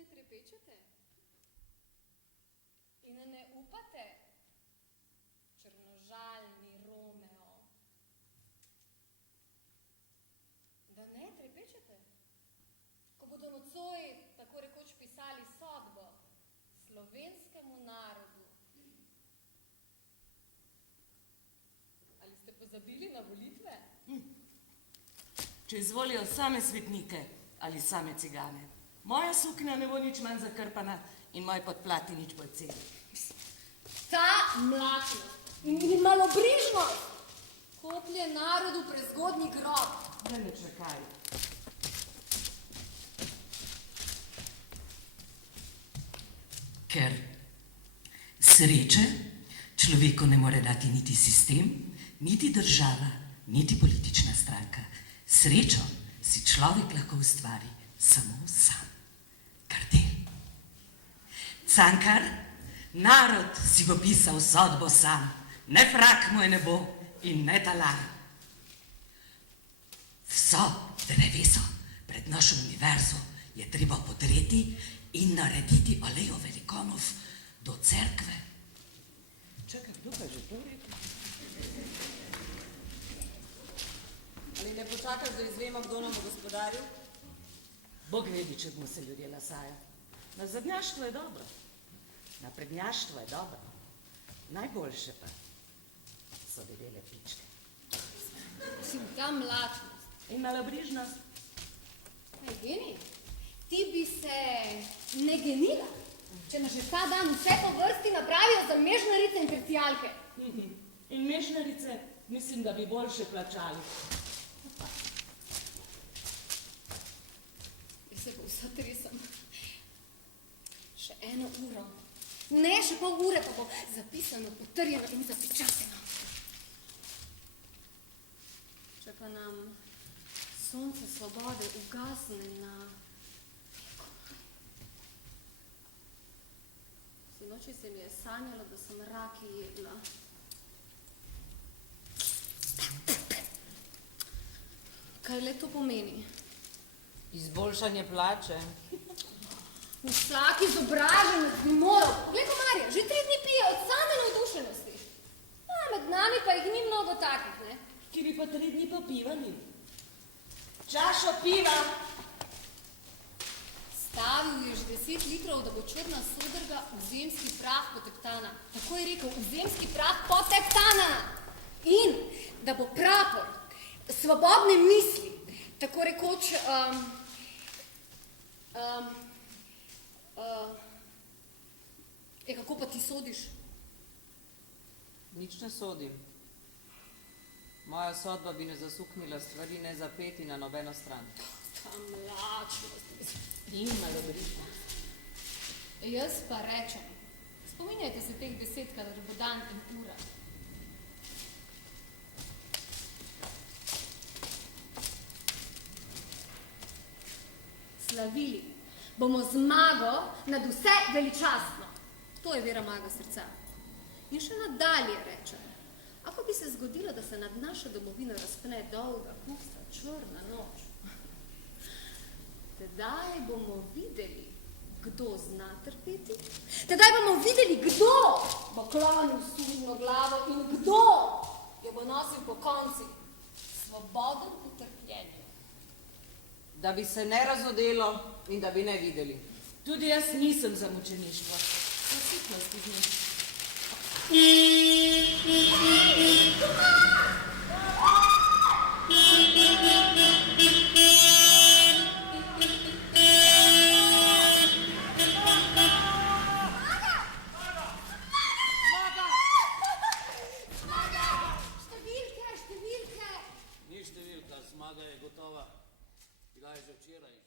ne trepečete? In ne upate, črnožalni Romeo, da ne trepečete? Ko bodo nocoj tako rekoč pisali sodbo slovenskemu narodu. Ali ste pozabili na volitve? Če izvolijo same svetnike ali same cigane, moja suknja ne bo nič manj zakrpana in moji podplati nič bolj celi. Ta mlačnost in malobrižnost koplje narodu prezgodnji grob. Da ne čakaj. Ker sreče človeku ne more dati niti sistem, niti država, niti politična stranka. Srečo si človek lahko ustvari samo sam. Kar del. Cankar, narod si bo pisal sodbo sam, ne frak mu je ne bo in ne talar. Vso dreveso pred našo univerzo je treba podreti in narediti alejo velikonov do cerkve. Čakaj, kdo pa že to rekel? Ali ne počakaš, da izvemo, kdo nam bo gospodaril? Bog vedi, če bomo se ljudje lasajo. Nazadnjaštvo je dobro. Naprednjaštvo je dobro. Najboljše pa so debele pičke. Ta mlačnost. In malobrižnost. Kaj, geni? Ti bi se ne genila, če nas že ta dan vse po vrsti napravijo za mežnarice in tercijalke. In mežnarice mislim, da bi boljše plačali. Jaz se pa vsa tresem. Še 1 uro. Ne, še pol ure pa bo zapisano, potrjeno in zapečateno. Če pa nam sonce svobode ugasne na Sinoči se mi je sanjalo, da sem raki jedla. Kaj le to pomeni? Izboljšanje plače. Vsak izobraženec bi moral. Poglej, komarja, že 3 dni pije od same navdušenosti. A med nami pa jih ni mnogo takih, ne? Ki bi pa 3 dni pa pivali. Čašo piva! Stavil je že 10 litrov, da bo črna sodrga v zemski prah poteptana. Tako je rekel, v zemski prah poteptana. In da bo prapor svobodne misli, tako rekoč, kako pa ti sodiš? Nič ne sodim. Moja sodba bi ne zasuknila stvari, ne zapeti na nobeno stran. Ta mlačnost. In malobrižnost. Jaz pa rečem, spominjajte se teh besed, kadar bo dan in ura. Slavili bomo zmago nad vse veličastno. To je vera mojega srca. In še nadalje rečem, ako bi se zgodilo, da se nad našo domovino razpne dolga, pusta, črna noč, tedaj bomo videli, kdo zna trpeti, tedaj bomo videli, kdo bo klonil sudno glavo in kdo jo bo nosil po konci svobodo v trpljenju. Da bi se ne razodelo in da bi ne videli. Tudi jaz nisem za mučeništvo. Positnost iz njih. Številke! Ni številka, zmaga je gotova. Bila je že včeraj.